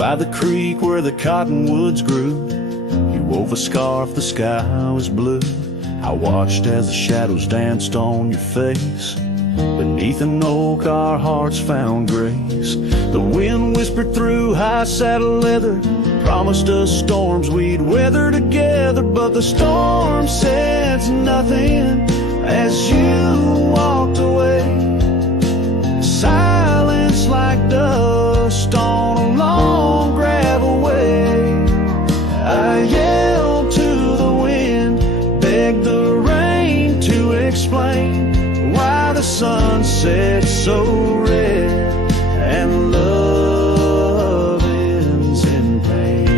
by the creek where the cottonwoods grew. You wove a scarf, the sky was blue. I watched as the shadows danced on your face. Beneath an oak our hearts found grace. The wind whispered through high saddle leather, promised us storms we'd weather together. But the storm said nothing as you walked away. Silence like dust on a long gravel way. I yelled to the wind, begged the rain to explain why the sun set so red and love ends in pain.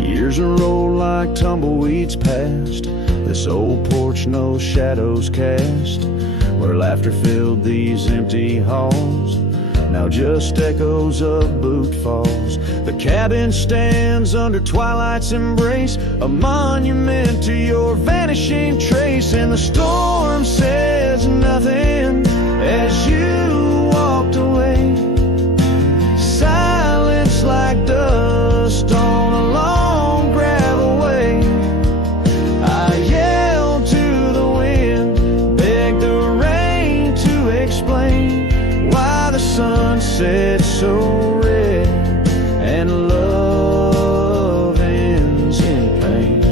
Years roll like tumbleweeds past this old porch, no shadows cast, where laughter filled these empty halls, now just echoes of boot falls. The cabin stands under twilight's embrace, a monument to your vanishing trace. And the storm says nothing as you walked away. Silence like dust on a long gravel way. I yelled to the wind, begged the rain to explain why the sun set so red and love ends in pain.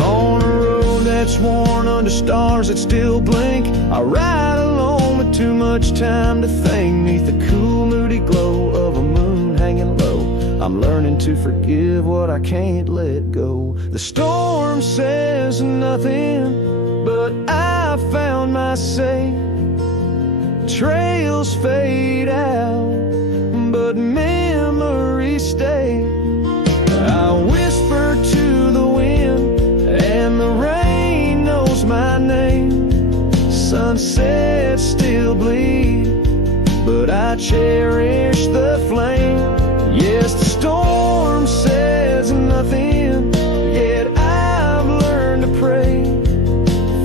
On a road that's worn under stars that still blink, I ride alone with too much time to think. Neath the cool moody glow of a moon hanging low, I'm learning to forgive what I can't let go. The storm says nothing, but I found my say. Trails fade out, but memories stay. I whisper to the wind, and the rain knows my name. Sunsets still bleed, but I cherish the flame. Yes, the storm says nothing, yet I've learned to pray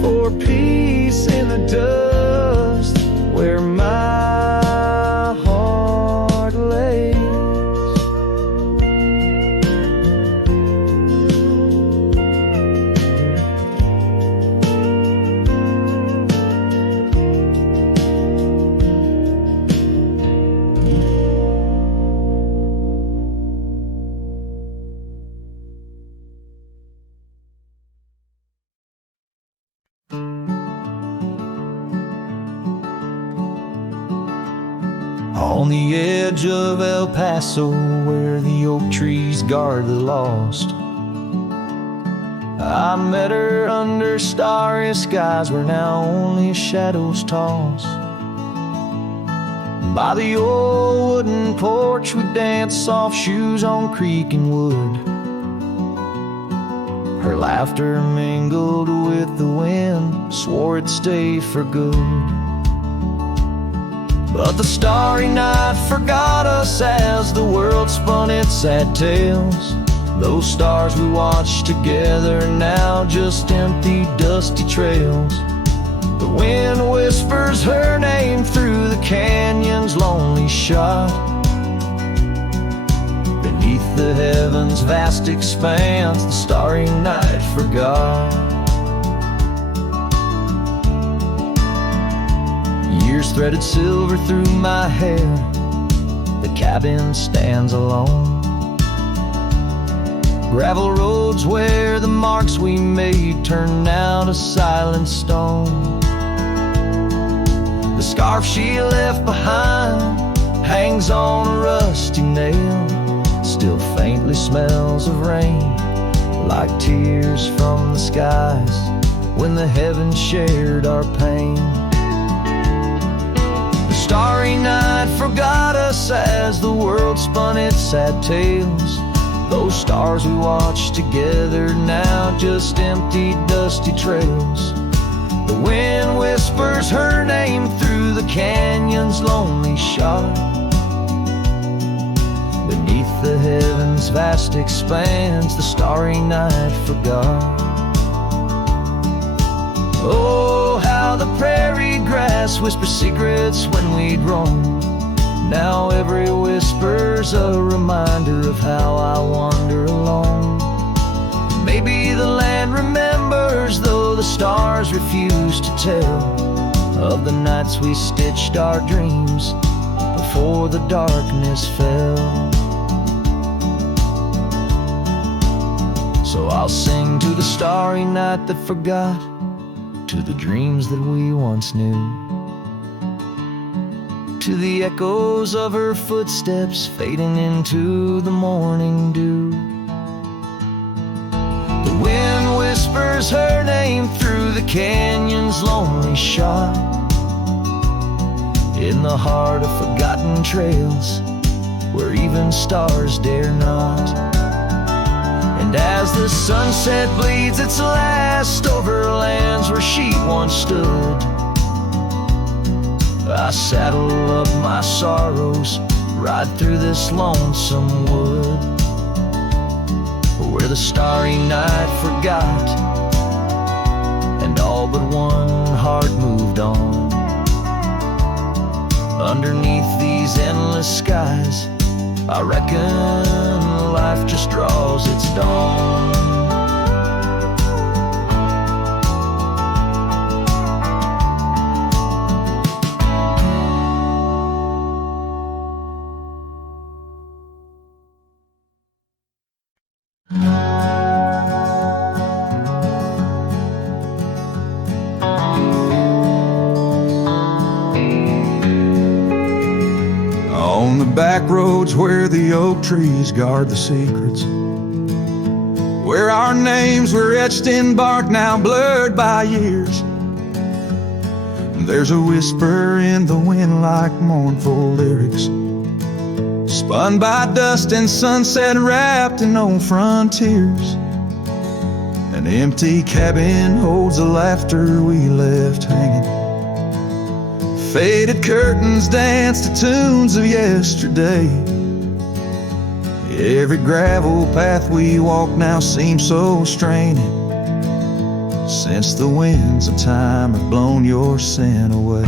for peace in the dust where my heart lays. On the edge of El Paso, where the oak trees guard the lost, I met her under starry skies where now only shadows toss. By the old wooden porch we danced, soft shoes on creaking wood. Her laughter mingled with the wind, swore it'd stay for good. But the starry night forgot us as the world spun its sad tales. Those stars we watched together now just empty, dusty trails. The wind whispers her name through the canyon's lonely shot. Beneath the heavens' vast expanse, the starry night forgot. Years threaded silver through my hair, the cabin stands alone. Gravel roads where the marks we made turn now to silent stone. The scarf she left behind hangs on a rusty nail, still faintly smells of rain, like tears from the skies when the heavens shared our pain. Starry night forgot us as the world spun its sad tales. Those stars we watched together now just empty, dusty trails. The wind whispers her name through the canyon's lonely shot. Beneath the heavens' vast expanse, the starry night forgot. Oh, how the prairie grass whispers secrets when we'd roam. Now every whisper's a reminder of how I wander alone. Maybe the land remembers, though the stars refuse to tell, of the nights we stitched our dreams before the darkness fell. So I'll sing to the starry night that forgot, to the dreams that we once knew, to the echoes of her footsteps fading into the morning dew. The wind whispers her name through the canyon's lonely shot, in the heart of forgotten trails where even stars dare not. And as the sunset bleeds its last over lands where she once stood, I saddle up my sorrows, ride through this lonesome wood, where the starry night forgot, and all but one heart moved on. Underneath these endless skies, I reckon life just draws its dawn. On the back roads where the oak trees guard the secrets, where our names were etched in bark now blurred by years, there's a whisper in the wind like mournful lyrics, spun by dust and sunset wrapped in old frontiers. An empty cabin holds the laughter we left hanging. Faded curtains dance to tunes of yesterday. Every gravel path we walk now seems so straining, since the winds of time have blown your sin away.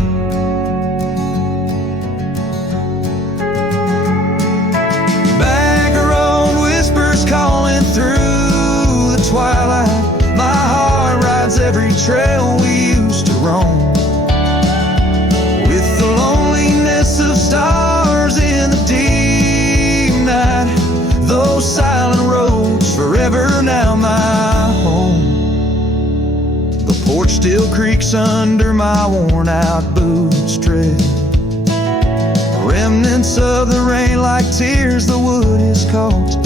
Back road whispers calling through the twilight. My heart rides every trail we used to roam, with the loneliness of stars in the deep night. Those silent roads forever now my home. The porch still creaks under my worn out boots tread. Remnants of the rain like tears the wood is caught.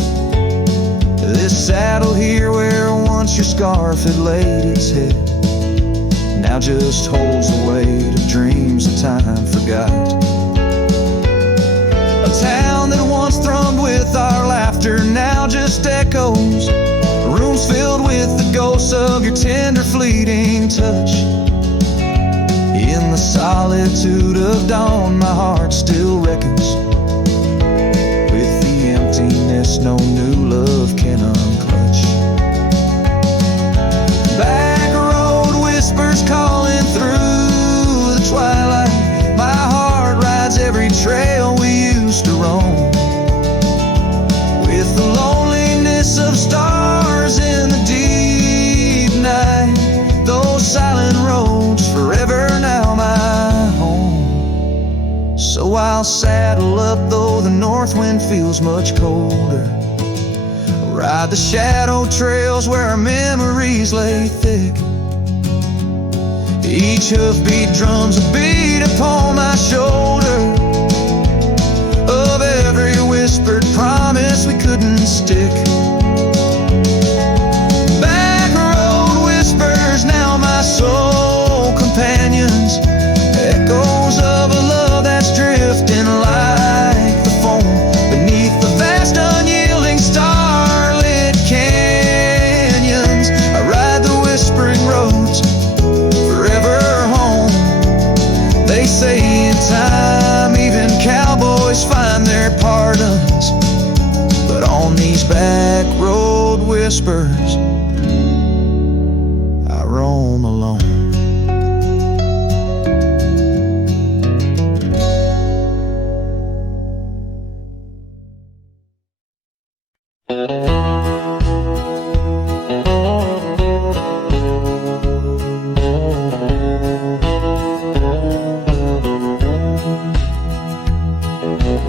This saddle here where once your scarf had laid its head now just holds the weight of dreams that time forgot. A town that once thrummed with our laughter now just echoes. Rooms filled with the ghosts of your tender fleeting touch. In the solitude of dawn, my heart still reckons with the emptiness no new love can unclutch. Back road whispers calling through the twilight. My heart rides every trail we used to roam, with the loneliness of stars in the deep night. Those silent roads forever now my home. So I'll saddle up though the north wind feels much colder, ride the shadow trails where our memories lay thick. Each hoofbeat drums a beat upon my shoulder of every whispered promise we couldn't stick. Back road whispers now my soul companions, echoes of a love that's drifting like the foam beneath the vast unyielding starlit canyons. I ride the whispering roads forever home. They say in time even cowboys find their pardons. back road whispers, I roam alone.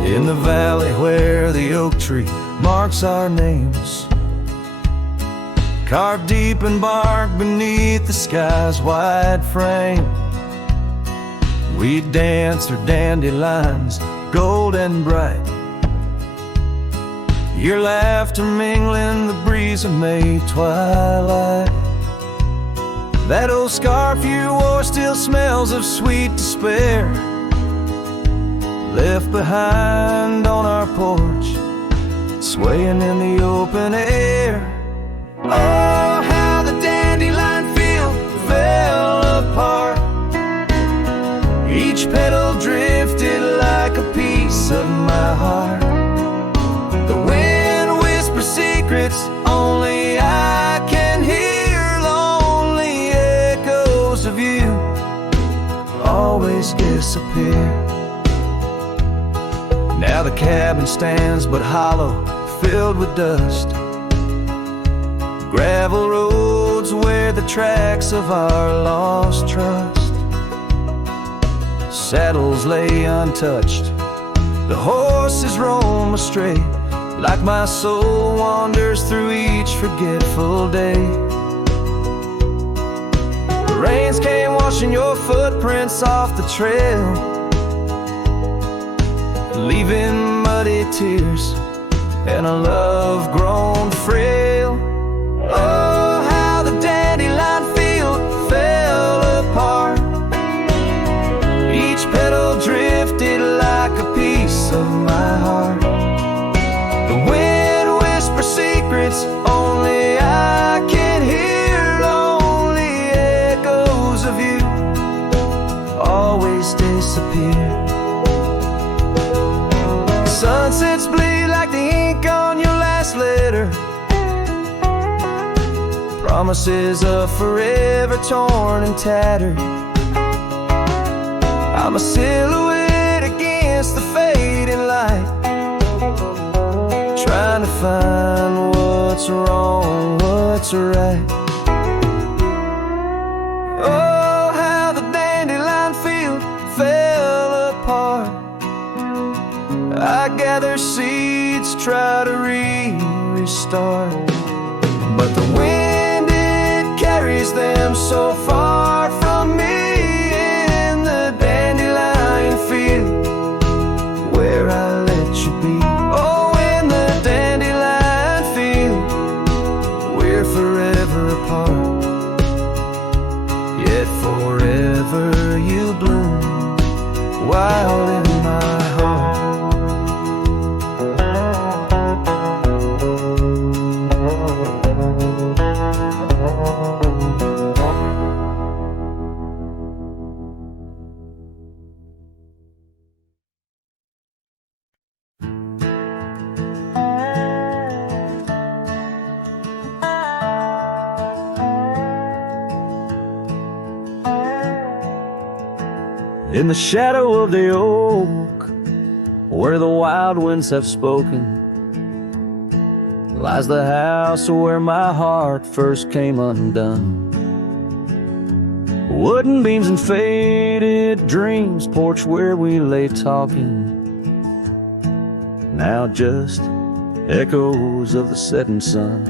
In the valley where the oak tree marks our names, carved deep in bark beneath the sky's wide frame, we dance our dandelions, gold and bright, your laughter mingling the breeze of May twilight. That old scarf you wore still smells of sweet despair, left behind on our porch, swaying in the open air. Oh, how the dandelion field fell apart, each petal drifted like a piece of my heart. The wind whispers secrets only I can hear, lonely echoes of you always disappear. Now the cabin stands but hollow, filled with dust, gravel roads where the tracks of our lost trust. Saddles lay untouched, the horses roam astray, like my soul wanders through each forgetful day. The rains came washing your footprints off the trail, leaving muddy tears and a love grown frail. Oh, how the dandelion field fell apart, each petal drifted like a piece of my heart. The wind whispers secrets only I can hear, lonely echoes of you always disappear. Sunsets bleed like the ink on your last letter, promises of forever torn and tattered. I'm a silhouette against the fading light, trying to find what's wrong, what's right. Oh, how the dandelion field fell apart, I gather seeds, try to restart, but the wind, it carries them so far from me. In the dandelion field where I let you be. Oh, in the dandelion field we're forever apart, yet forever you bloom wild in my heart. In the shadow of the oak, where the wild winds have spoken, lies the house where my heart first came undone. Wooden beams and faded dreams, porch where we lay talking, now just echoes of the setting sun.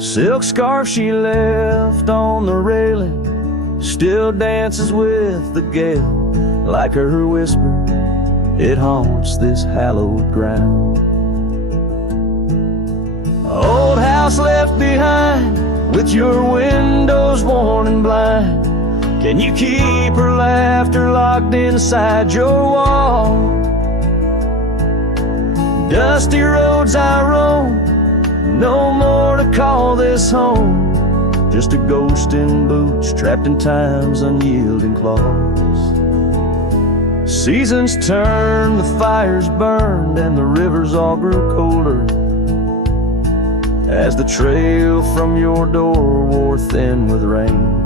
Silk scarf she left on the railing still dances with the gale, like her whisper, it haunts this hallowed ground. Old house left behind, with your windows worn and blind, can you keep her laughter locked inside your wall? Dusty roads I roam, no more to call this home, just a ghost in boots, trapped in time's unyielding claws. Seasons turned, the fires burned, and the rivers all grew colder, as the trail from your door wore thin with rain.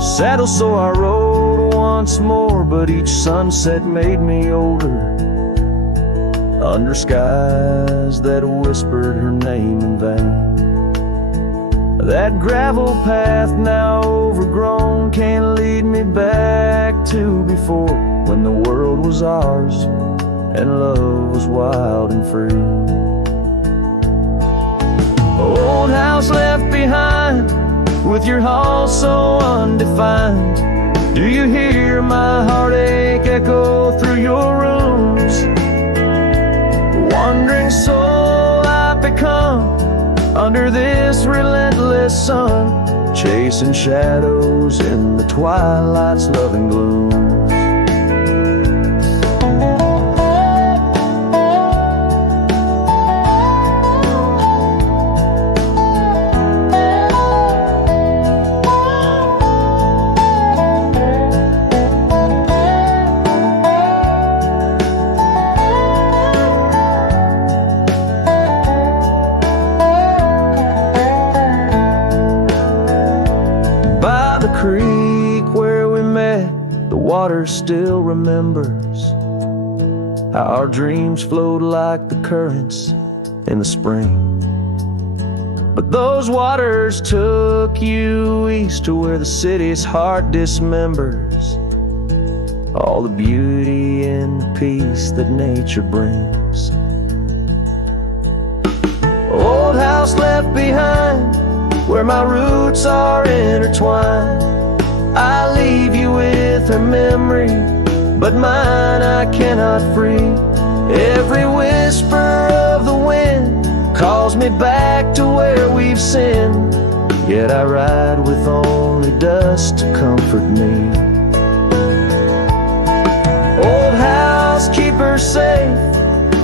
Saddle so I rode once more, but each sunset made me older, under skies that whispered her name in vain. That gravel path now overgrown can't lead me back to before, when the world was ours and love was wild and free. Old house left behind, with your hall so undefined. Do you hear my heartache echo through your rooms? Wandering soul I've become, under this relentless sun, chasing shadows in the twilight's loving gloom. Water still remembers how our dreams flowed like the currents in the spring. But those waters took you east to where the city's heart dismembers all the beauty and peace that nature brings. Old house left behind, where my roots are intertwined. I leave you with her memory, but mine I cannot free. Every whisper of the wind calls me back to where we've sinned, yet I ride with only dust to comfort me. Old house, keep her safe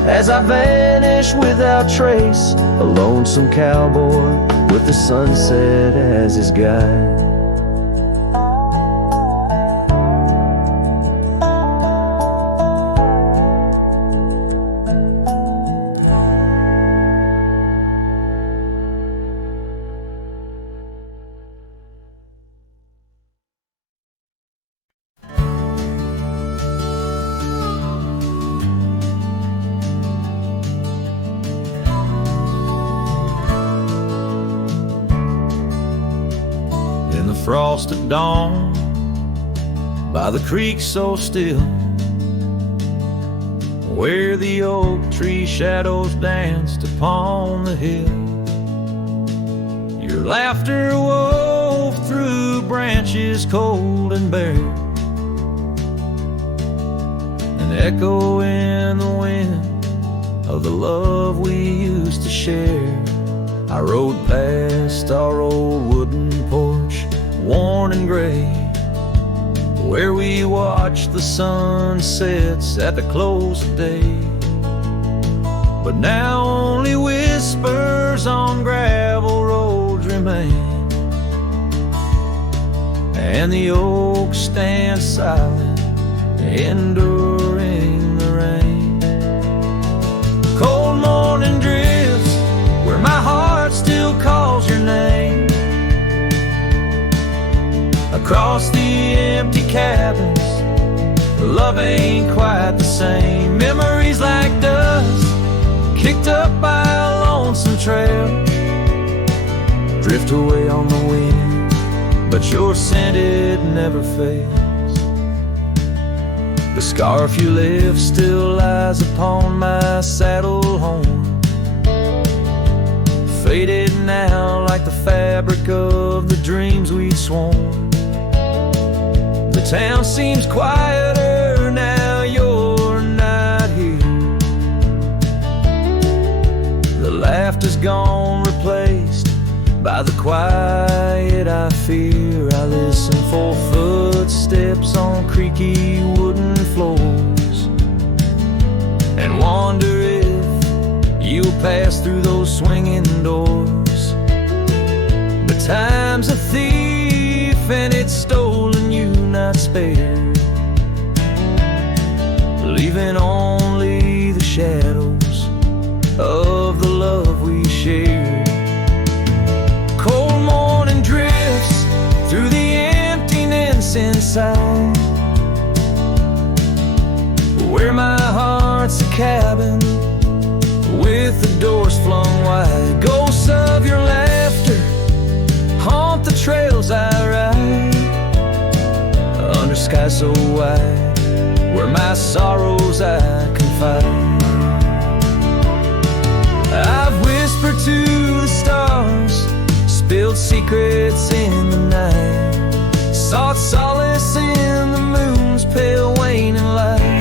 as I vanish without trace, a lonesome cowboy with the sunset as his guide. Frost at dawn, by the creek so still, where the oak tree shadows danced upon the hill. Your laughter wove through branches cold and bare, an echo in the wind of the love we used to share. I rode past our old wooden porch, worn and gray, where we watched the sunsets at the close of day. But now only whispers on gravel roads remain, and the oak stands silent, enduring the rain. Cold morning drifts where my heart still calls your name. Across the empty cabins, love ain't quite the same. Memories like dust, kicked up by a lonesome trail, drift away on the wind, but your scent, it never fails. The scarf you left still lies upon my saddle horn, faded now like the fabric of the dreams we'd sworn. The town seems quieter now you're not here. The laughter's gone, replaced by the quiet I fear. I listen for footsteps on creaky wooden floors, and wonder if you'll pass through those swinging doors. But time's a thief and it's stolen you not spared, leaving only the shadows of the love we shared. cabin with the doors flung wide. Ghosts of your laughter haunt the trails I ride, under skies so wide, where my sorrows I confide. I've whispered to the stars, spilled secrets in the night, sought solace in the moon's pale waning light.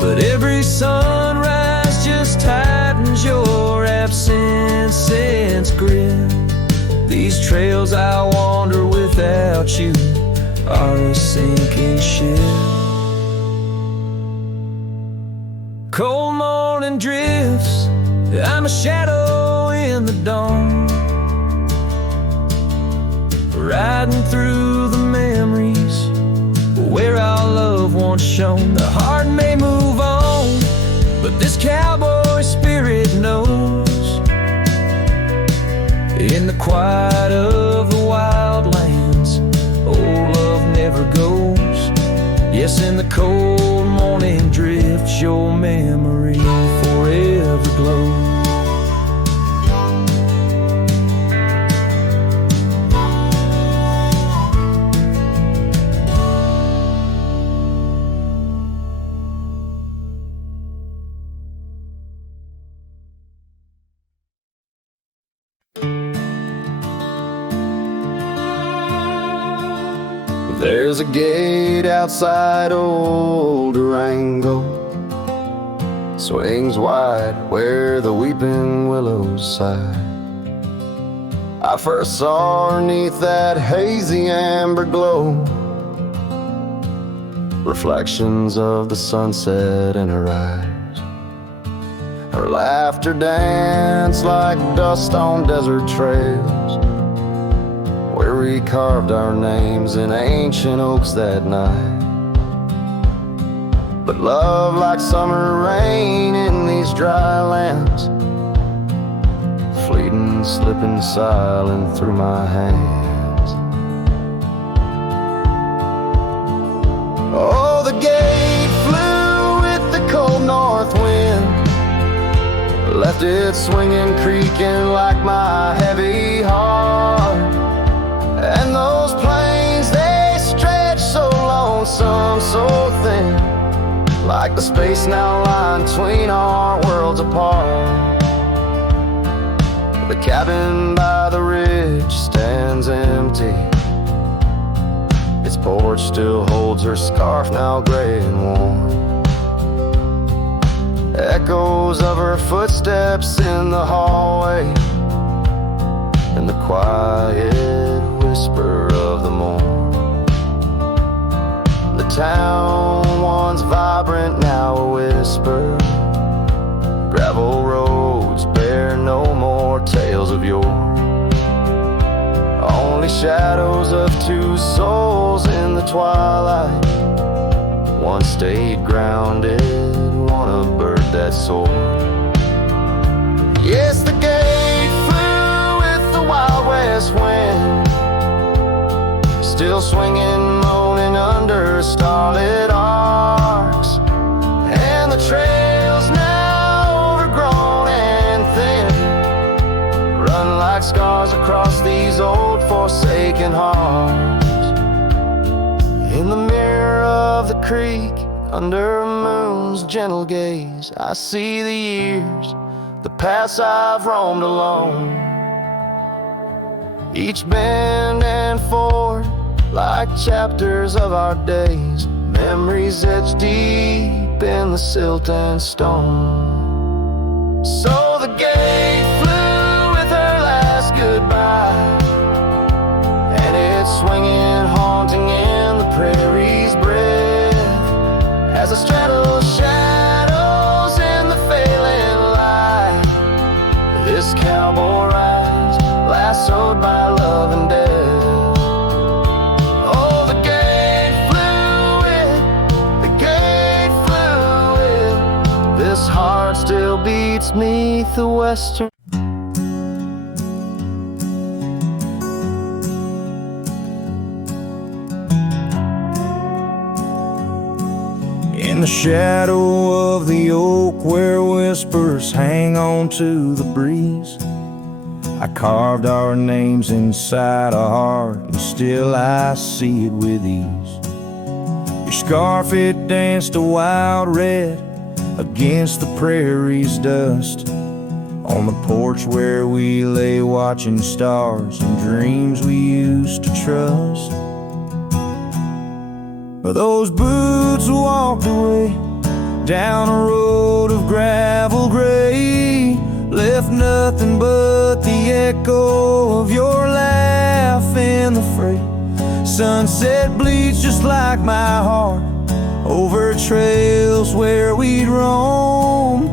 But every sunrise just tightens your absence's grip. These trails I wander without you are a sinking ship. Cold morning drifts, I'm a shadow in the dawn, riding through the memories where our love once shone. The heart may move on, but this cowboy spirit knows. In the quiet of the wild lands, old love never goes. Yes, in the cold morning drifts, your memory forever glows. There's a gate outside old Durango, swings wide where the weeping willows sigh. I first saw her 'neath that hazy amber glow, reflections of the sunset in her eyes. Her laughter danced like dust on desert trails, where we carved our names in ancient oaks that night. But love, like summer rain in these dry lands, fleeting, slipping silent through my hands. Oh, the gate flew with the cold north wind, left it swinging, creaking like my heavy heart. And those plains, they stretch so lonesome, so thin, like the space now lying between our worlds apart. The cabin by the ridge stands empty, its porch still holds her scarf, now gray and warm. Echoes of her footsteps in the hallway, and the quiet whisper of the morn. The town once vibrant, now a whisper. Gravel roads bear no more tales of yore, only shadows of two souls in the twilight. One stayed grounded, one a bird that soared. Yes, the gate flew with the Wild West wind, still swinging, moaning under starlit arcs. And the trails now overgrown and thin, run like scars across these old forsaken hearts. In the mirror of the creek, under a moon's gentle gaze, I see the years, the paths I've roamed alone, each bend and ford like chapters of our days, memories etched deep in the silt and stone. So the gate flew with her last goodbye, and it's swinging, haunting in the prairie's breath, as I straddle shadows in the failing light. This cowboy rides, lassoed by love and death. This heart still beats 'neath the western. In In the shadow of the oak where whispers hang on to the breeze, I carved our names inside a heart, and still I see it with ease. Your scarf, it danced a wild red against the prairie's dust, on the porch where we lay watching stars and dreams we used to trust. But those boots walked away down a road of gravel gray, left nothing but the echo of your laugh in the fray. Sunset bleeds just like my heart over trails where we'd roam.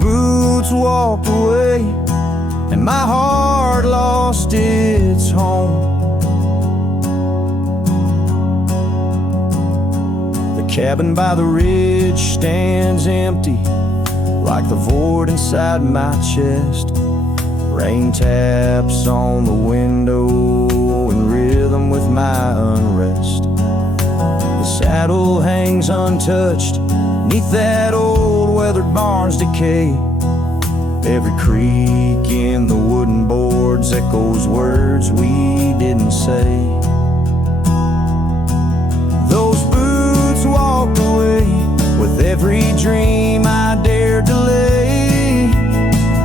Boots walked away and my heart lost its home. The cabin by the ridge stands empty, like the void inside my chest. Rain taps on the window in rhythm with my unrest. The saddle hangs untouched neath that old weathered barn's decay. Every creak in the wooden boards echoes words we didn't say. Those boots walked away with every dream I dared to lay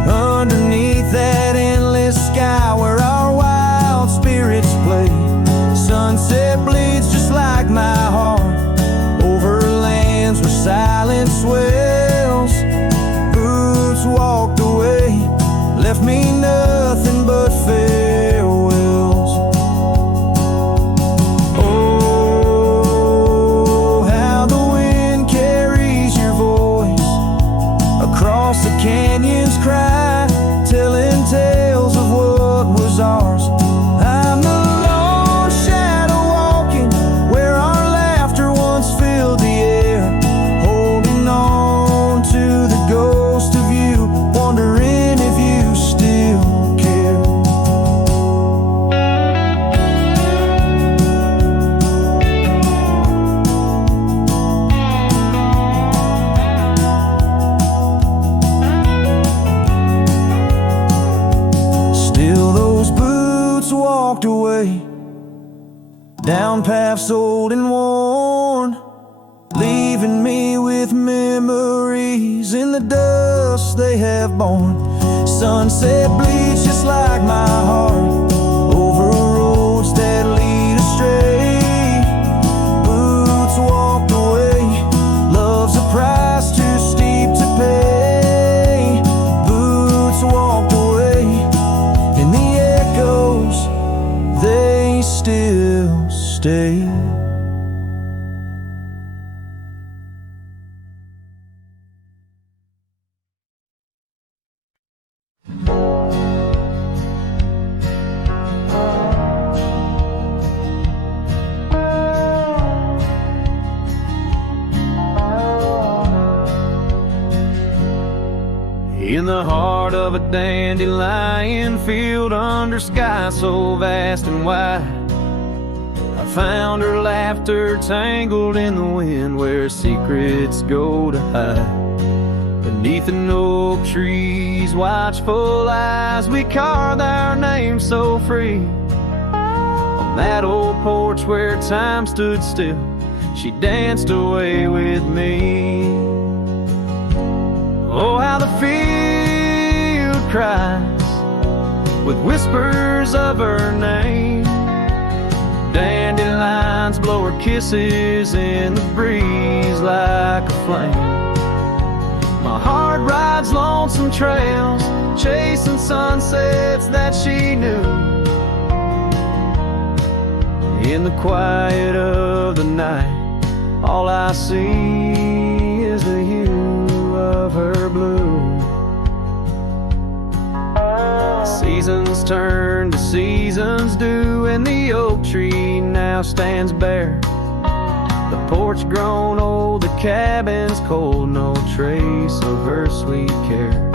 underneath that endless sky where our wild spirits play. Sunset bleeds just like my heart over lands where silence swells. Boots walked away, left me nothing but farewells. Oh, how the wind carries your voice across the canyon's cry, telling tales of what was ours. I'm the lone shadow walking where our laughter once filled the air, holding on to the ghost of you, wondering if you still care. Still those boots walked away down paths old and worn, leaving me with memories in the dust they have borne. Sunset bleeds just like my heart over roads that lead astray. Boots walked away, love's a price too steep to pay. Boots walked away, and the echoes, they still stay. In the heart of a dandelion field under sky so vast and wide, I found her laughter tangled in the wind where secrets go to hide. Beneath an oak tree's watchful eyes, we carved our names so free. On that old porch where time stood still, she danced away with me. Oh, how the field cries with whispers of her name. Dandelions blow her kisses in the breeze like a flame. My heart rides lonesome trails, chasing sunsets that she knew. In the quiet of the night, all I see is the hue of her blue. Seasons turn to seasons do, and the oak tree now stands bare. The porch grown old, the cabin's cold, no trace of her sweet care.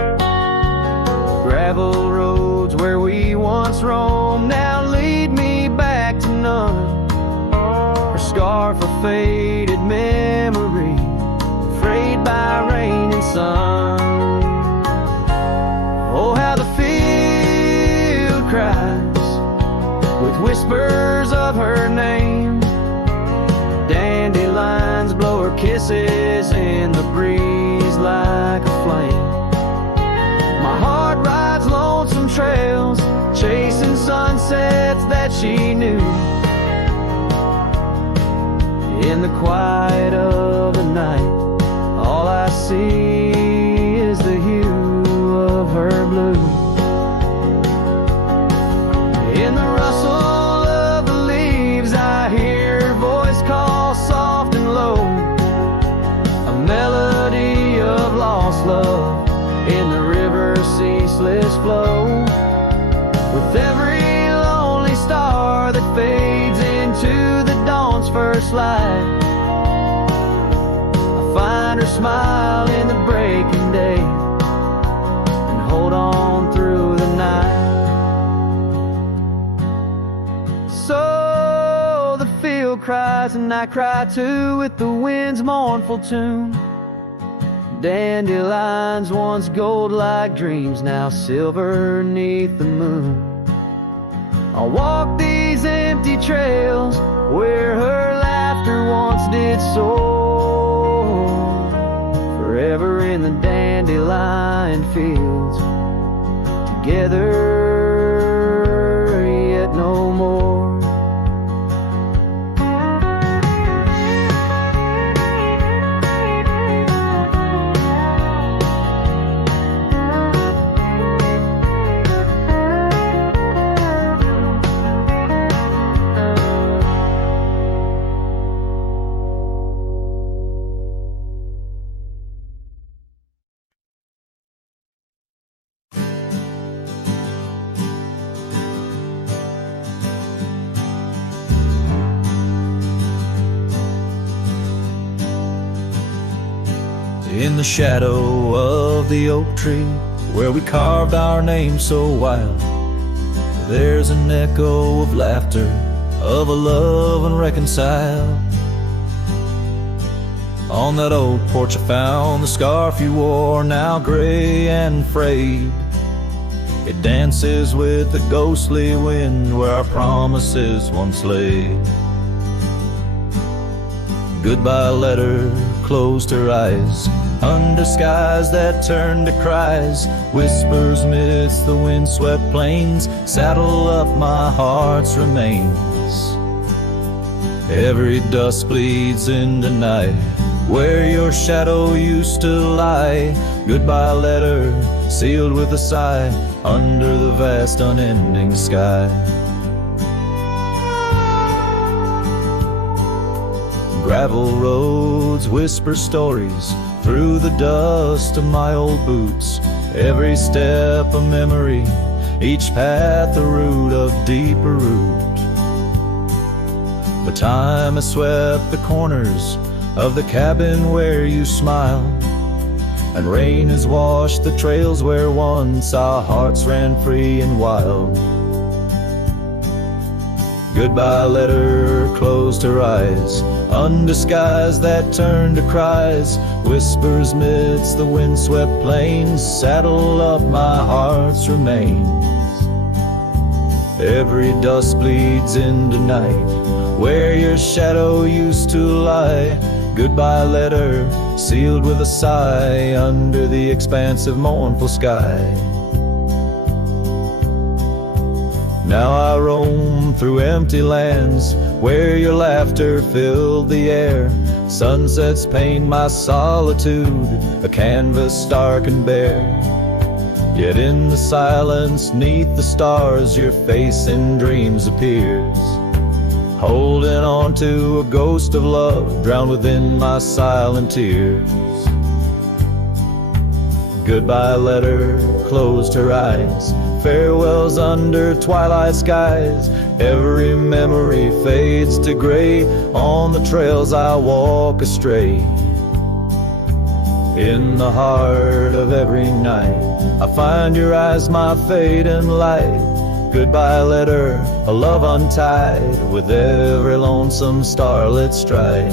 Gravel roads where we once roamed now lead me back to none. Her scarf a faded memory, sun. Oh, how the field cries with whispers of her name. Dandelions blow her kisses in the breeze like a flame. My heart rides lonesome trails, chasing sunsets that she knew. In the quiet of the night, all I see is the hue of her blue. In the rustle of the leaves, I hear her voice call soft and low, a melody of lost love in the river's ceaseless flow. With every lonely star that fades into the dawn's first light, I find her smile in the breaking day and hold on through the night. So the field cries and I cry too with the wind's mournful tune. Dandelions once gold like dreams, now silver 'neath the moon. I'll walk these empty trails where her laughter once did soar, forever in the dandelion fields, together yet no more. In the shadow of the oak tree, where we carved our name so wild, there's an echo of laughter, of a love unreconciled. On that old porch I found the scarf you wore, now gray and frayed. It dances with the ghostly wind where our promises once lay. Goodbye letter closed her eyes under skies that turned to cries, whispers midst the windswept plains, saddle up my heart's remains. Every dusk bleeds into night where your shadow used to lie. Goodbye letter sealed with a sigh under the vast unending sky. Gravel roads whisper stories through the dust of my old boots. Every step a memory, each path a root of deeper root. But time has swept the corners of the cabin where you smiled, and rain has washed the trails where once our hearts ran free and wild. Goodbye letter closed her eyes under skies that turned to cries, whispers midst the windswept plains, saddle up my heart's remains. Every dust bleeds into night where your shadow used to lie. Goodbye letter sealed with a sigh under the expansive mournful sky. Now I roam through empty lands where your laughter filled the air. Sunsets paint my solitude, a canvas stark and bare. Yet in the silence, 'neath the stars, your face in dreams appears, holding on to a ghost of love drowned within my silent tears. Goodbye letter closed her eyes, farewells under twilight skies. Every memory fades to gray on the trails I walk astray. In the heart of every night I find your eyes, my fate and light. Goodbye letter, a love untied with every lonesome starlit stride.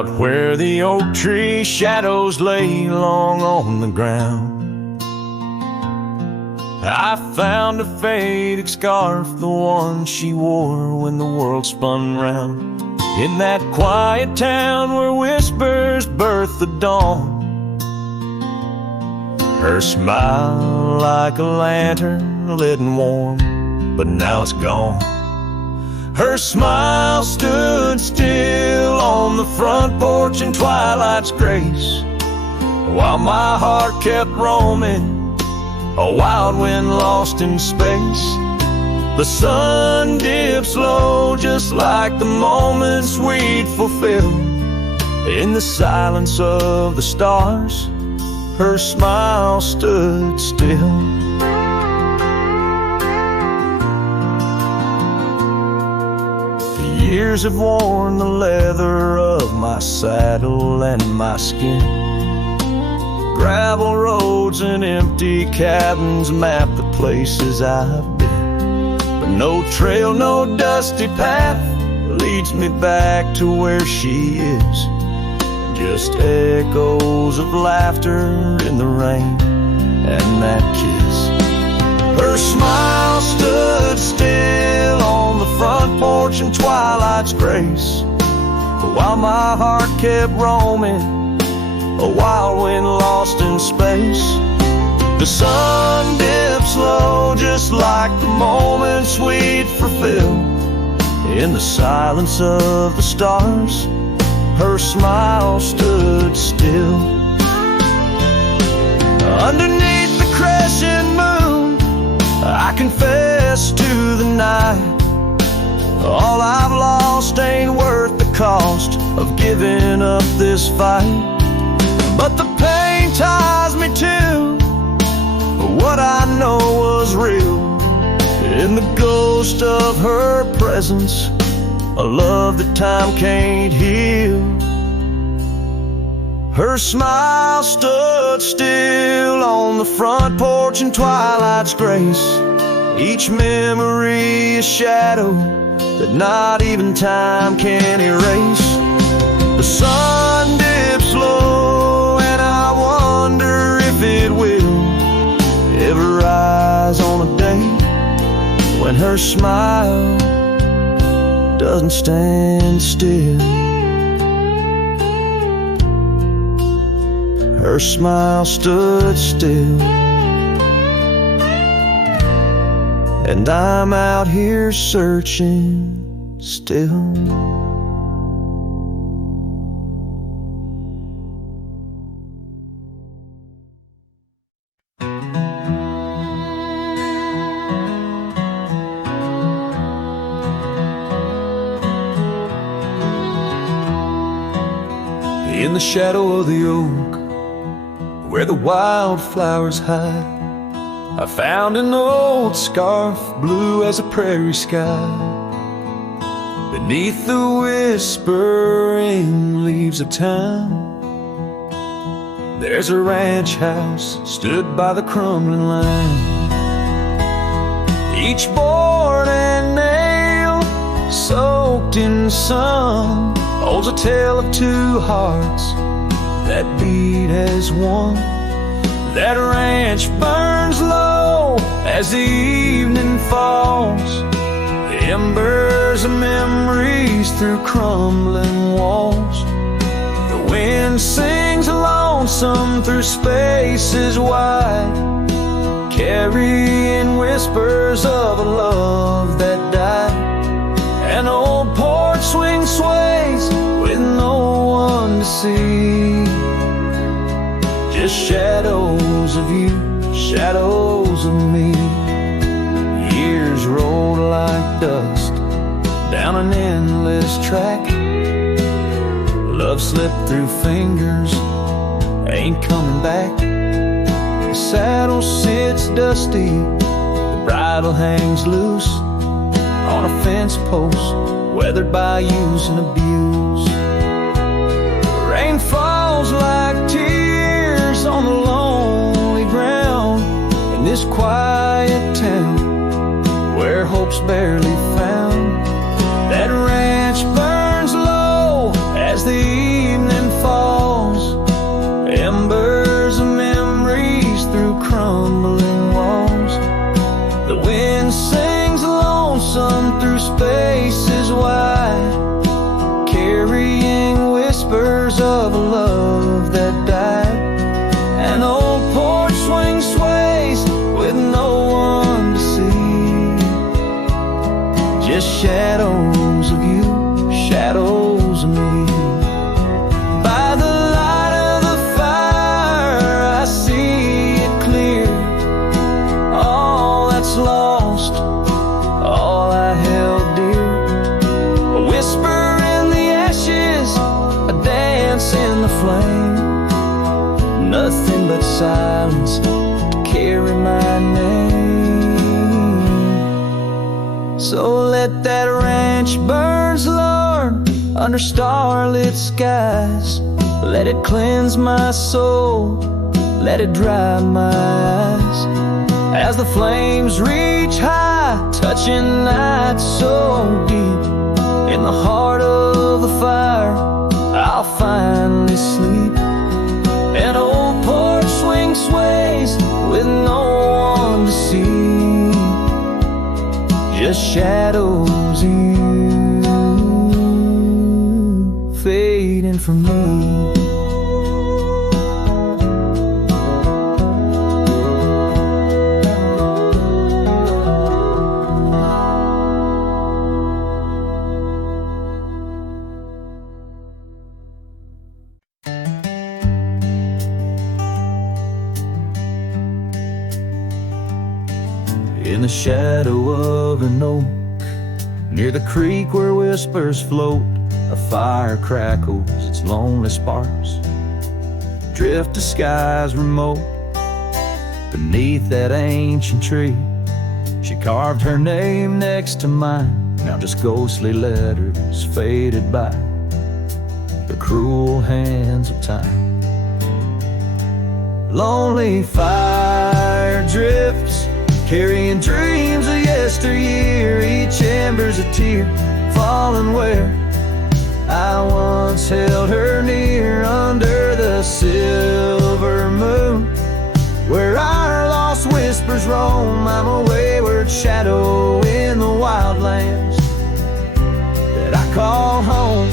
out where the oak tree shadows lay long on the ground. I found a faded scarf, the one she wore when the world spun round. In that quiet town where whispers birth the dawn, her smile like a lantern lit and warm, but now it's gone. Her smile stood still on the front porch in twilight's grace, while my heart kept roaming, a wild wind lost in space. The sun dips low just like the moments we'd fulfill. In the silence of the stars, her smile stood still. The years have worn the leather of my saddle and my skin. Gravel roads and empty cabins map the places I've been, but no trail, no dusty path leads me back to where she is. Just echoes of laughter in the rain and that kiss. Her smile stood still on the front porch in twilight's grace, while my heart kept roaming, a wild wind lost in space. The sun dips low just like the moments we'd fulfill. In the silence of the stars, her smile stood still. Underneath the crescent moon, I confess to the night, all I've lost ain't worth the cost of giving up this fight. But the pain ties me to what I know was real, in the ghost of her presence, a love that time can't heal. Her smile stood still on the front porch in twilight's grace, each memory a shadow that not even time can erase. The sun dips low and I wonder if it will ever rise on a day when her smile doesn't stand still. Her smile stood still, and I'm out here searching still. In the shadow of the oak, where the wildflowers hide, I found an old scarf, blue as a prairie sky. Beneath the whispering leaves of time, there's a ranch house stood by the crumbling line. Each board and nail soaked in sun holds a tale of two hearts that beat as one. That ranch burns low as the evening falls, the embers of memories through crumbling walls. The wind sings lonesome through spaces wide, carrying whispers of a love that died. An old porch swing sways with no one to see, just shadows of you, shadows of me. Years rolled like dust down an endless track. Love slipped through fingers, ain't coming back. The saddle sits dusty, the bridle hangs loose on a fence post, weathered by use and abuse. Rain falls like tears on the lonely ground in this quiet town where hope's barely found. That ranch burns low as the evening crumbling walls. The wind sings lonesome through spaces wide, carrying whispers of a love that died. An old porch swing sways with no one to see, just shadows of you, shadows of me. By the light of the fire I see it clear, all that's lost, all I held dear. A whisper in the ashes, a dance in the flame, nothing but silence to carry my name. So let that ranch burn slow under starlit skies. Let it cleanse my soul, let it dry my eyes. As the flames reach high, touching night so deep, in the heart of the fire I'll finally sleep. An old porch swing sways with no one to see, just shadows of you fading from me. In the shadow of an oak, near the creek where whispers float, a fire crackles its lonely sparks, drift to skies remote. Beneath that ancient tree, she carved her name next to mine, now just ghostly letters faded by the cruel hands of time. Lonely fire drifts, carrying dreams of yesteryear, each ember's a tear falling where I once held her near. Under the silver moon, where our lost whispers roam, I'm a wayward shadow in the wildlands that I call home.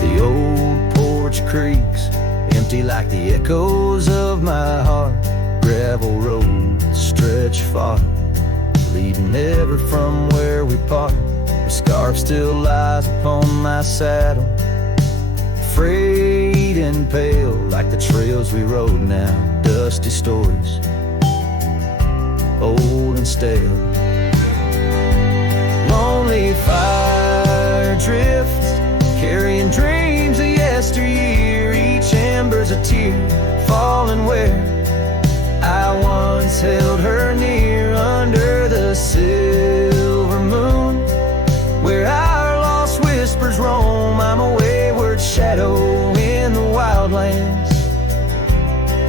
The old porch creaks, empty like the echoes of my heart. Gravel roads stretch far, leading ever from where we part. A scarf still lies upon my saddle, frayed and pale like the trails we rode now. Dusty stories, old and stale. Lonely fire drifts, carrying dreams of yesteryear, each ember's a tear falling where I once held her near. Under the silver moon, where our lost whispers roam, I'm a wayward shadow in the wildlands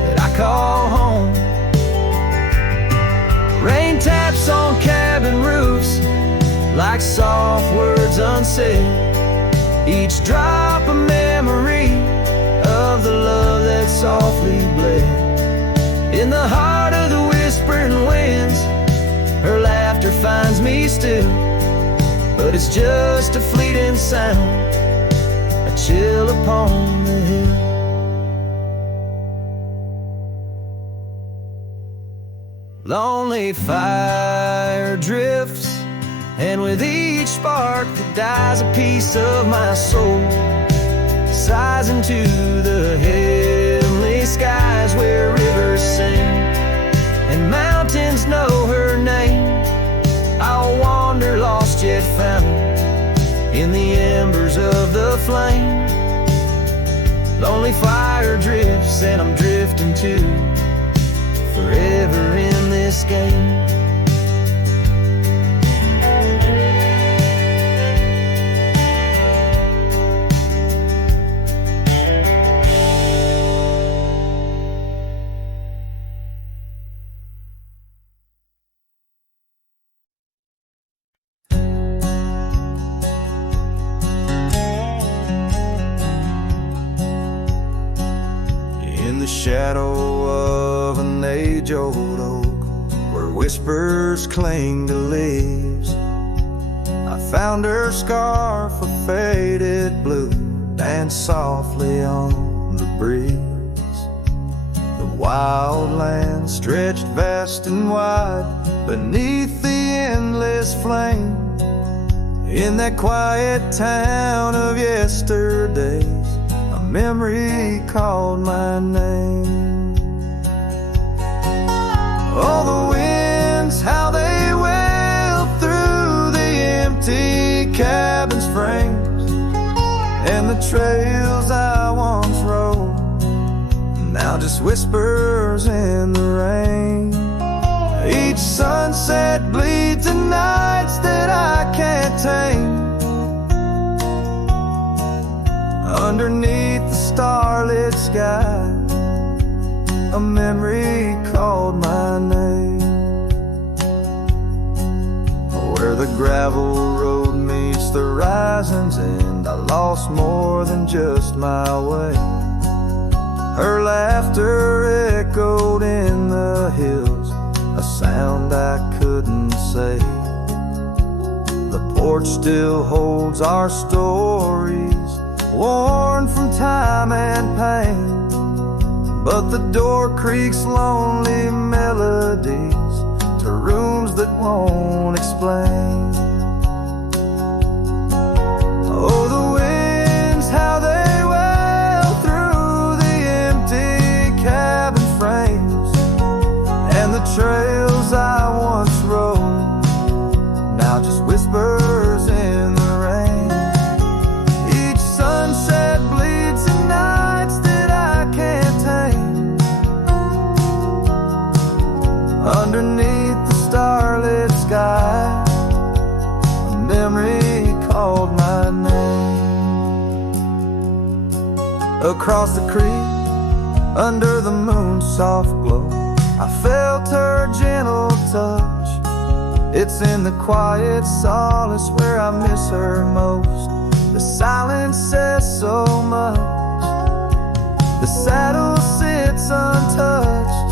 that I call home. Rain taps on cabin roofs like soft words unsaid, each drop a memory of the love that softly bled. In the heart of the whispering winds, her laughter finds me still, but it's just a fleeting sound, a chill upon the hill. Lonely fire drifts, and with each spark that dies a piece of my soul, sighs into the heavenly skies where rivers sing and mountains know her name. I'll wander lost yet found in the embers of the flame. Lonely fire drifts and I'm drifting too, forever in this game. shadow of an age-old oak, where whispers cling to leaves, I found her scarf of faded blue, dance softly on the breeze. The wild land stretched vast and wide beneath the endless flame. In that quiet town of yesterdays, a memory called my name. Oh, the winds, how they wail through the empty cabin's frames, and the trails I once rode, now just whispers in the rain. Each sunset bleeds in nights that I can't tame. Underneath the starlit sky, a memory called my name. Where the gravel road meets the horizon's end, I lost more than just my way. Her laughter echoed in the hills, a sound I couldn't say. The porch still holds our stories, worn from time and pain, but the door creaks lonely melodies to rooms that won't explain. Oh, the winds, how they wail through the empty cabin frames, and the trails I once rode, now just whispers in the rain. Each sunset bleeds in nights that I can't tame. Underneath the starlit sky, a memory called my name. Across the creek, under the moon's soft glow, I felt her gentle touch. It's in the quiet solace where I miss her most. The silence says so much. The saddle sits untouched.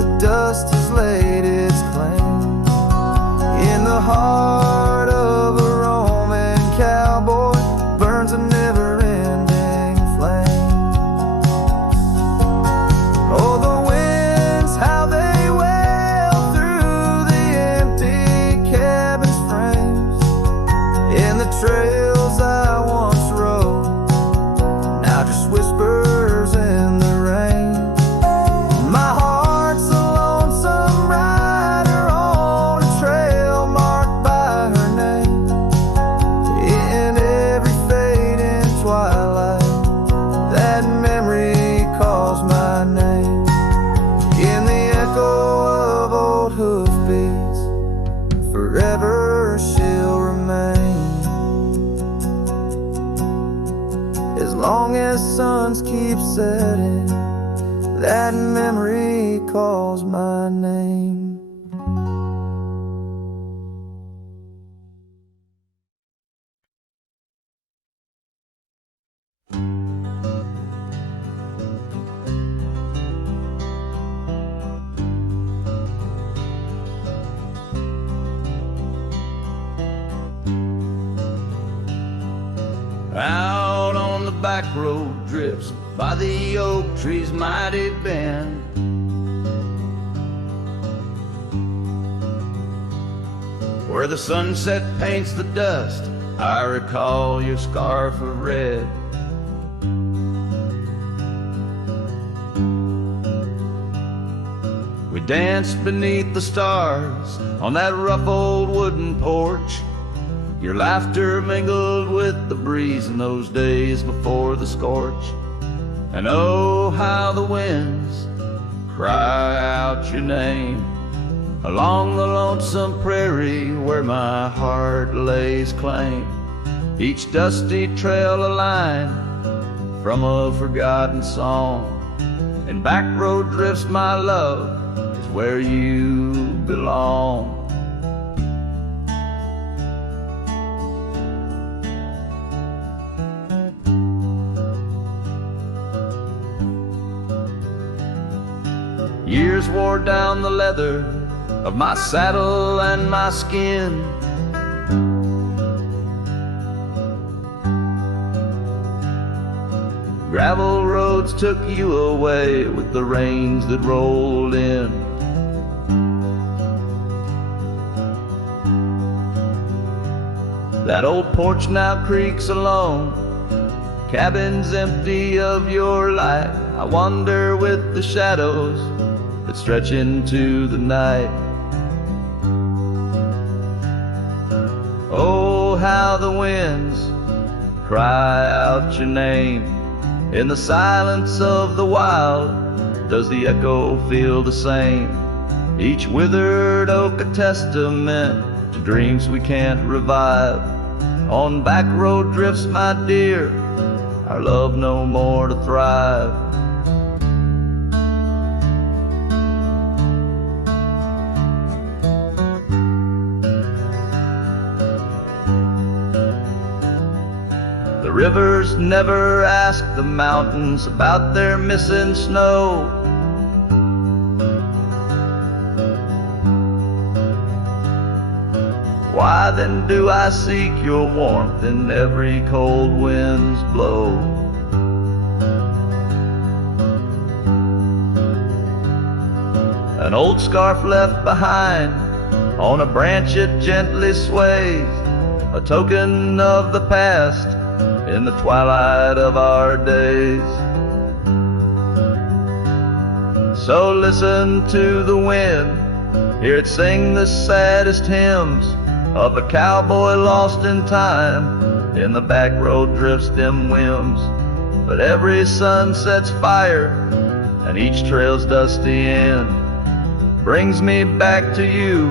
The dust has laid its claim. In the heart of a Roman cowboy burns a never-ending flame. Oh, the winds, how they wail through the empty cabin's frames, in the trails I once rode, now just whispers in the rain. My heart's a lonesome rider on a trail marked by her name. In every fading twilight, that memory calls my name. In the echo of old hoofbeats, forever she'll remain. As long as suns keep setting, that memory calls my name. Out on the back road drifts by the oak tree's mighty bend, where the sunset paints the dust, I recall your scarf of red. We danced beneath the stars on that rough old wooden porch. Your laughter mingled with the breeze in those days before the scorch. And oh, how the winds cry out your name along the lonesome prairie where my heart lays claim. Each dusty trail a line from a forgotten song, and back road drifts, my love, is where you belong. years wore down the leather of my saddle and my skin. Gravel roads took you away with the rains that rolled in. That old porch now creaks alone, cabin's empty of your light. I wander with the shadows that stretch into the night. Oh, how the winds cry out your name. In the silence of the wild, does the echo feel the same? Each withered oak a testament to dreams we can't revive. On back road drifts, my dear, our love no more to thrive. The rivers never ask the mountains about their missing snow. Why then do I seek your warmth in every cold wind's blow? An old scarf left behind on a branch it gently sways, a token of the past in the twilight of our days. So listen to the wind, hear it sing the saddest hymns of a cowboy lost in time. In the back road drifts dim whims, but every sunset's fire and each trail's dusty end brings me back to you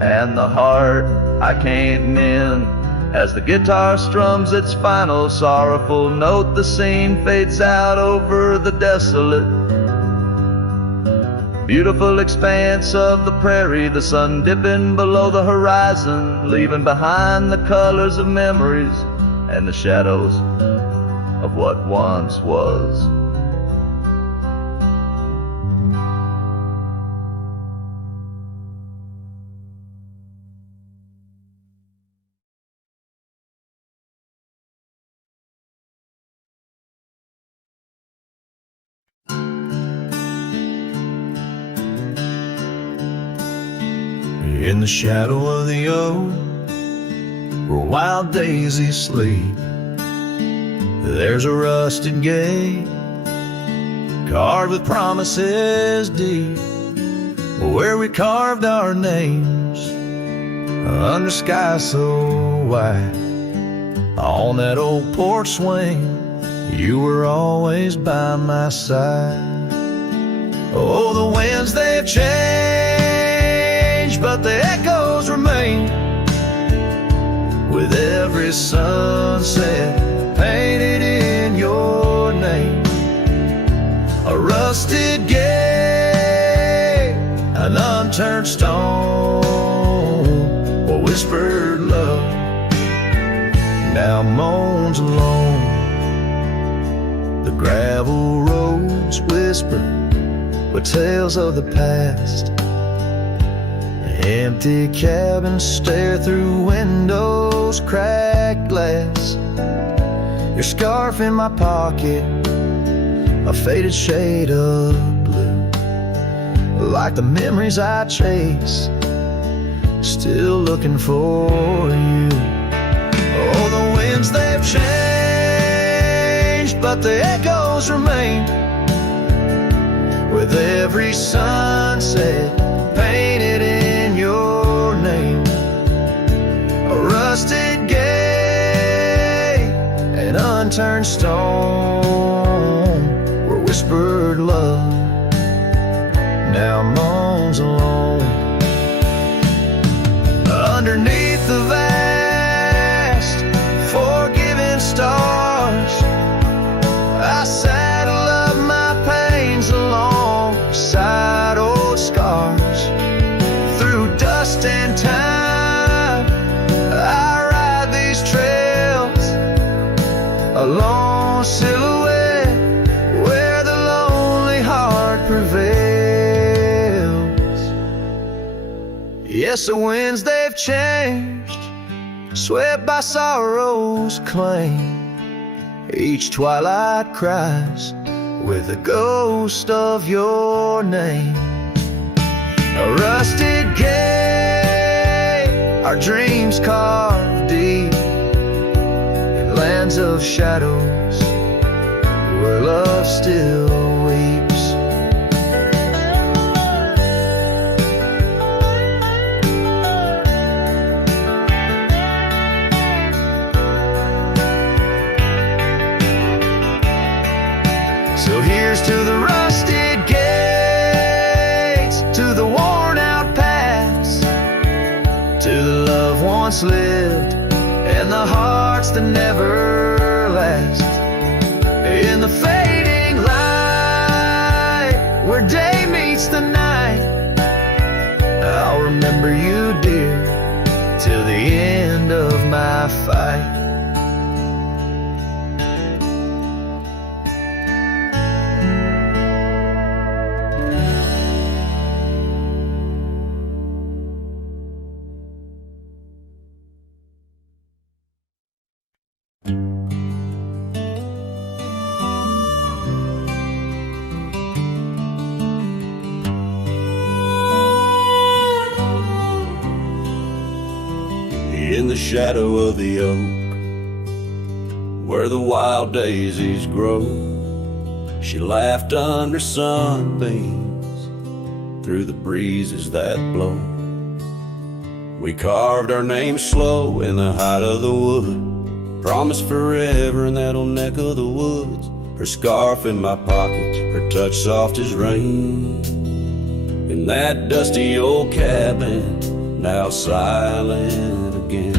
and the heart I can't mend. As the guitar strums its final sorrowful note, the scene fades out over the desolate, beautiful expanse of the prairie, the sun dipping below the horizon, leaving behind the colors of memories and the shadows of what once was. In the shadow of the oak, where wild daisies sleep, there's a rusted gate carved with promises deep, where we carved our names under sky so white. On that old porch swing, you were always by my side. Oh, the winds, they've changed, but the echoes remain. With every sunset painted in your name, a rusted gate, an unturned stone, a whispered love now moans alone. The gravel roads whisper with tales of the past. Empty cabins stare through windows, cracked glass. Your scarf in my pocket, a faded shade of blue, like the memories I chase, still looking for you. Oh, the winds, they've changed, but the echoes remain. With every sunset painted in your name, a rusted gate, an unturned stone, where whispered love now moans alone. Underneath the vast, forgiving stars, I saddle up my pains alongside old scars. Through dust and time, I ride these trails, a lone silhouette where the lonely heart prevails. Yes, the winds they've changed, swept by sorrow's claim. Each twilight cries with a ghost of your name. A rusted gate, our dreams carved deep in lands of shadows where love still weeps. So here's to the rusted gates, to the worn out paths, to the love once lived and the hearts that never last. In the fading light, where day meets the night, I'll remember you, dear, till the end of my fight. In the shadow of the oak, where the wild daisies grow, she laughed under sunbeams through the breezes that blow. We carved our names slow in the height of the wood, promised forever in that old neck of the woods. Her scarf in my pocket, her touch soft as rain, in that dusty old cabin, now silent again.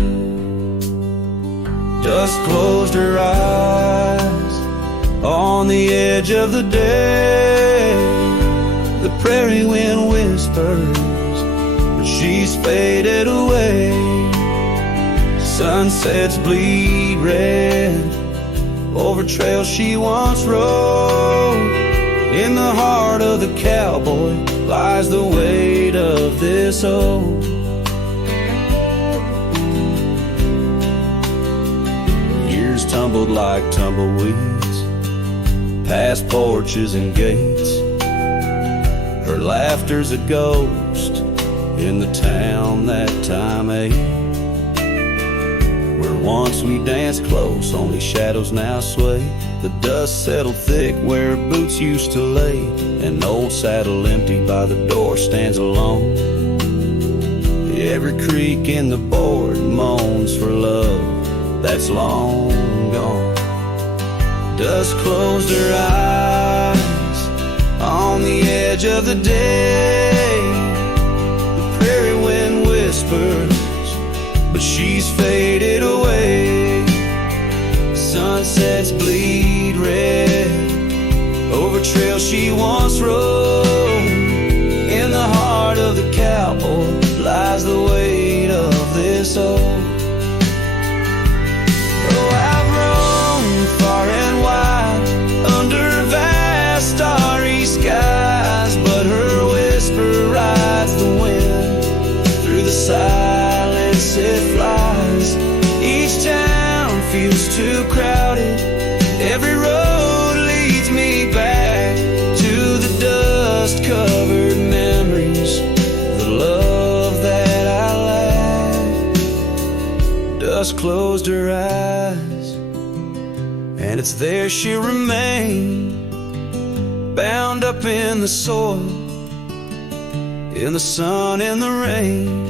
Dust closed her eyes on the edge of the day. The prairie wind whispers, but she's faded away. Sunsets bleed red over trails she once rode. In the heart of the cowboy lies the weight of this old. Years tumbled like tumbleweeds past porches and gates. Her laughter's a ghost in the town that time ate. Where once we danced close, only shadows now sway. The dust settled thick where boots used to lay. An old saddle empty by the door stands alone. Every creak in the board moans for love that's long gone. Dust closed her eyes on the edge of the day. The prairie wind whispers, but she's faded away. Sunsets bleed red over trails she once rode. In the heart of the cowboy lies the weight of this old. Oh, I've roamed far and wide under vast starry skies, but her whisper rides the wind through the silence it flies. Each town feels too crowded, every road leads me back to the dust-covered memories, the love that I lacked. Dust closed her eyes, and it's there she'll remain, bound up in the soil, in the sun and the rain.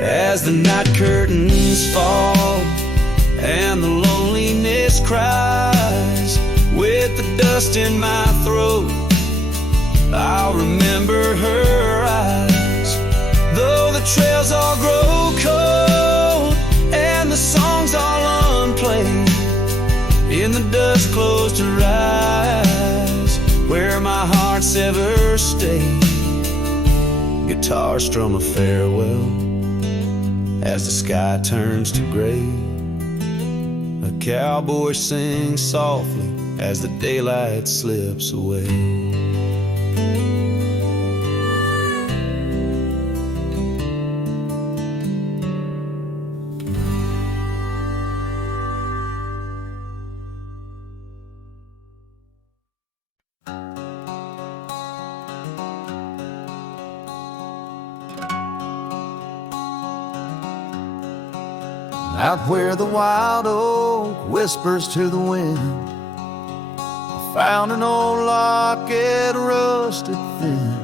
As the night curtains fall and the loneliness cries, with the dust in my throat, I'll remember her eyes. Though the trails all grow cold and the songs all unplayed, in the dust closed her eyes, where my heart's ever stayed. Guitar strum a farewell as the sky turns to gray. A cowboy sings softly as the daylight slips away. Out where the wild oak whispers to the wind, I found an old locket rusted thin.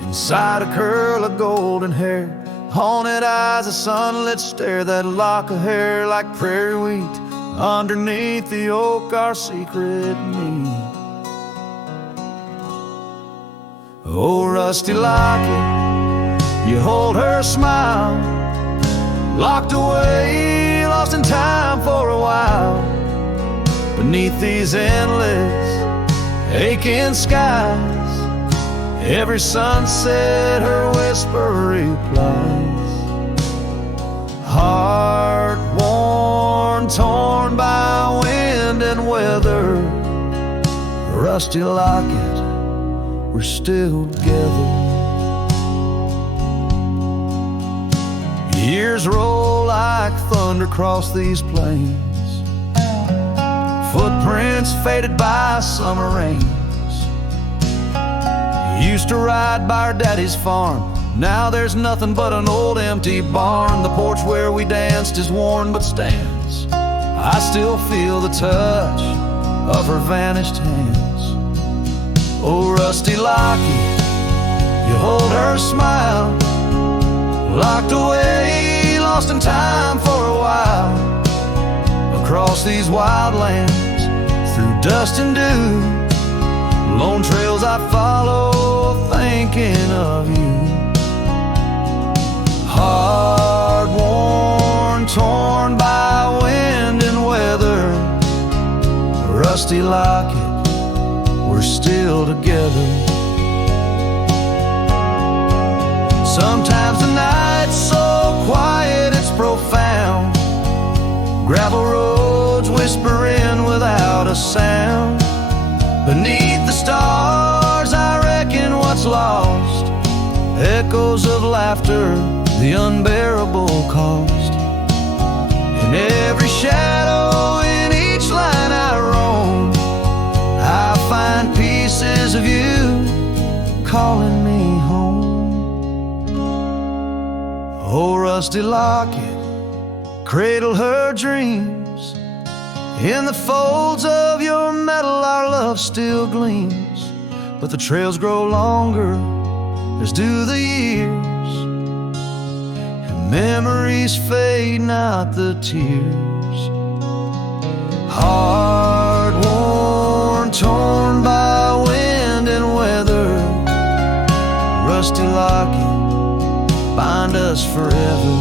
Inside a curl of golden hair, haunted eyes, a sunlit stare, that lock of hair like prairie wheat. Underneath the oak, our secret meet. Oh, rusty locket, you hold her smile, locked away, lost in time for a while. Beneath these endless, aching skies, every sunset her whisper replies. Heart worn, torn by wind and weather, rusty locket, we're still together. Years roll like thunder across these plains, footprints faded by summer rains. Used to ride by our daddy's farm, now there's nothing but an old empty barn. The porch where we danced is worn but stands. I still feel the touch of her vanished hands. Oh, rusty locket, you hold her smile, locked away, lost in time for a while. Across these wild lands, through dust and dew, lone trails I follow, thinking of you. Hard worn, torn by wind and weather, rusty locket, we're still together. Sometimes the night's so quiet it's profound, gravel roads whispering without a sound. Beneath the stars I reckon what's lost, echoes of laughter, the unbearable cost. In every shadow, in each line I roam, I find pieces of you calling me home. Oh, rusty locket, cradle her dreams. In the folds of your metal our love still gleams. But the trails grow longer, as do the years, and memories fade, not the tears. Hard worn, torn by wind and weather, rusty locket, bind us forever.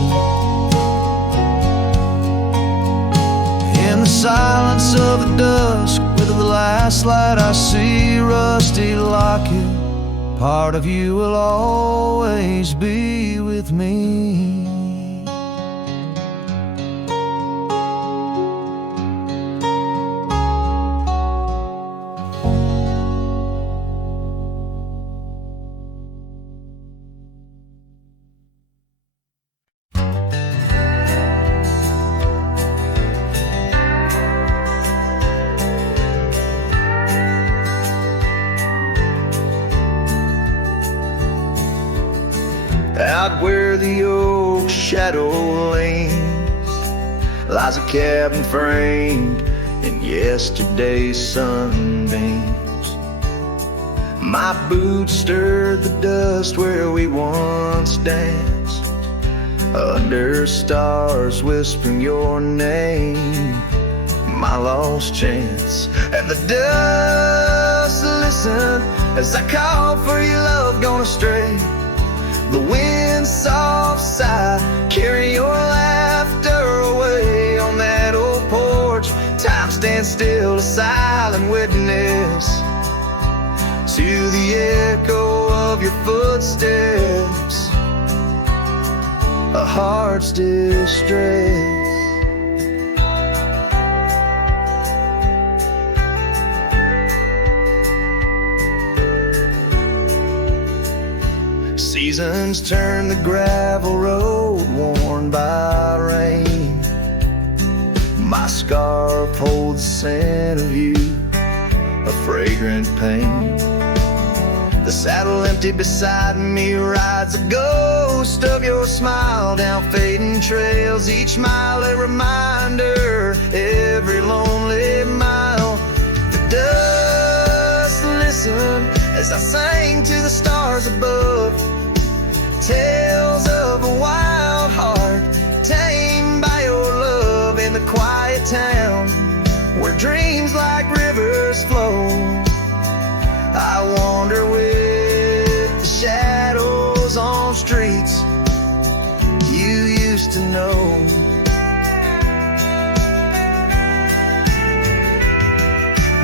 In the silence of the dusk, with the last light I see, rusty locket, part of you will always be with me. Out where the oak shadow leans, lies a cabin framed in yesterday's sunbeams. My boots stirred the dust where we once danced, under stars whispering your name, my lost chance. And the dust listened as I called for your love gone astray. The wind's soft sigh, carry your laughter away. On that old porch, time stands still, a silent witness to the echo of your footsteps, a heart's distress. Seasons turn the gravel road worn by rain. My scarf holds the scent of you, a fragrant pain. The saddle empty beside me rides a ghost of your smile down fading trails. Each mile a reminder, every lonely mile. The dust listened as I sang to the stars above. Tales of a wild heart tamed by your love in the quiet town where dreams like rivers flow. I wander with the shadows on streets you used to know.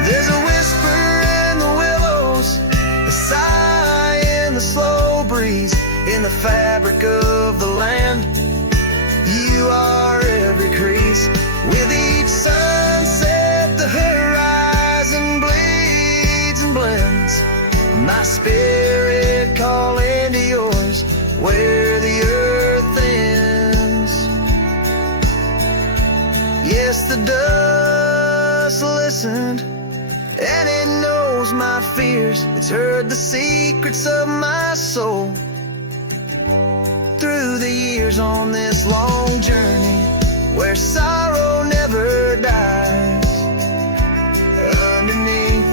There's a whisper in the willows, a sigh in the slow breeze, in the fabric of the land. You are every crease. With each sunset the horizon bleeds and blends, my spirit calling to yours where the earth ends. Yes, the dust listened and it knows my fears. It's heard the secrets of my soul through the years on this long journey where sorrow never dies. Underneath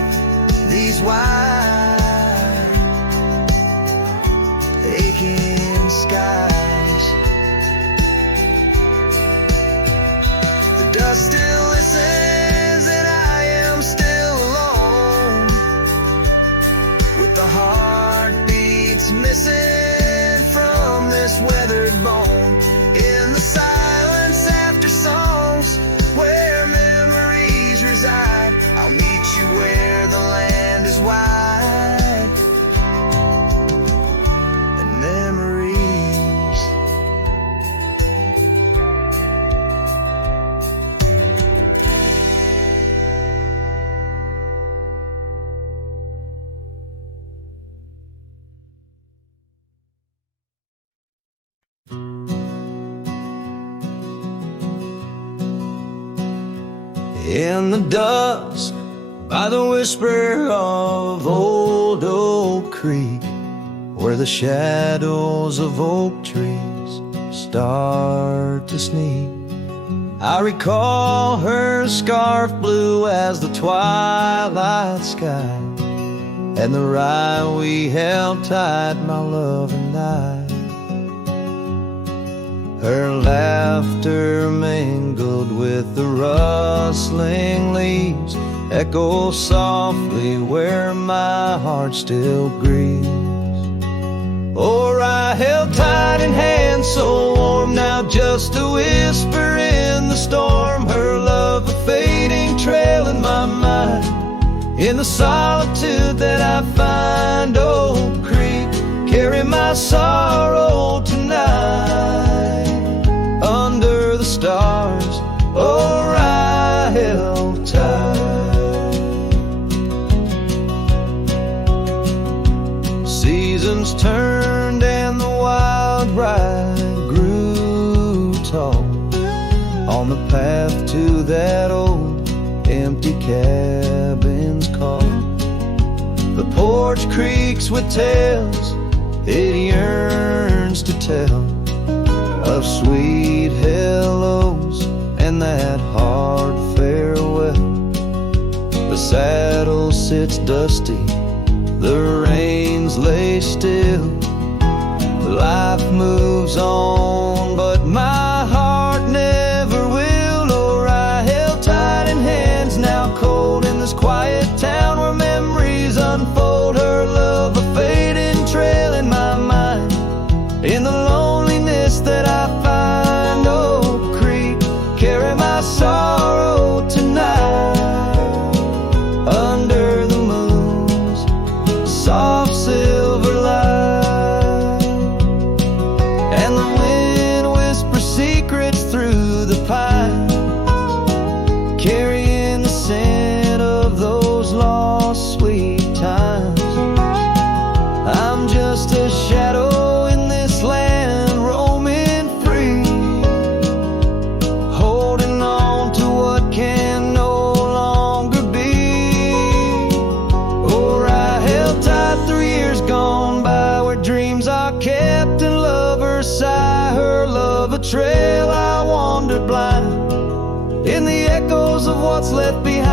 these wide aching skies, the dust still listens and I am still alone, with the heartbeats missing from this weathered bone. In the silence after songs where memories reside, I'll meet you where the land is wide and memories. In the dusk, by the whisper of old Oak Creek, where the shadows of oak trees start to sneak, I recall her scarf blue as the twilight sky, and the rye we held tight, my love and I. Her laughter mingled with the rustling leaves, echo softly where my heart still grieves. Or I held tight in hands so warm, now just a whisper in the storm. Her love a fading trail in my mind, in the solitude that I find. Oak Creek, carry my sorrow tonight. Under the stars, oh, I held tight. Seasons turned and the wild rye grew tall on the path to that old empty cabin's call. The porch creaks with tales it yearns to tell, of sweet hellos and that hard farewell. The saddle sits dusty, the reins lay still. Life moves on, but my heart never will. Or I held tight in hands now cold in this quiet town where memories unfold. Her love a fading trail in my mind, in the loneliness that I find. Oak Creek, carry my sorrow tonight. Under the moon's soft trail I wandered blind, in the echoes of what's left behind.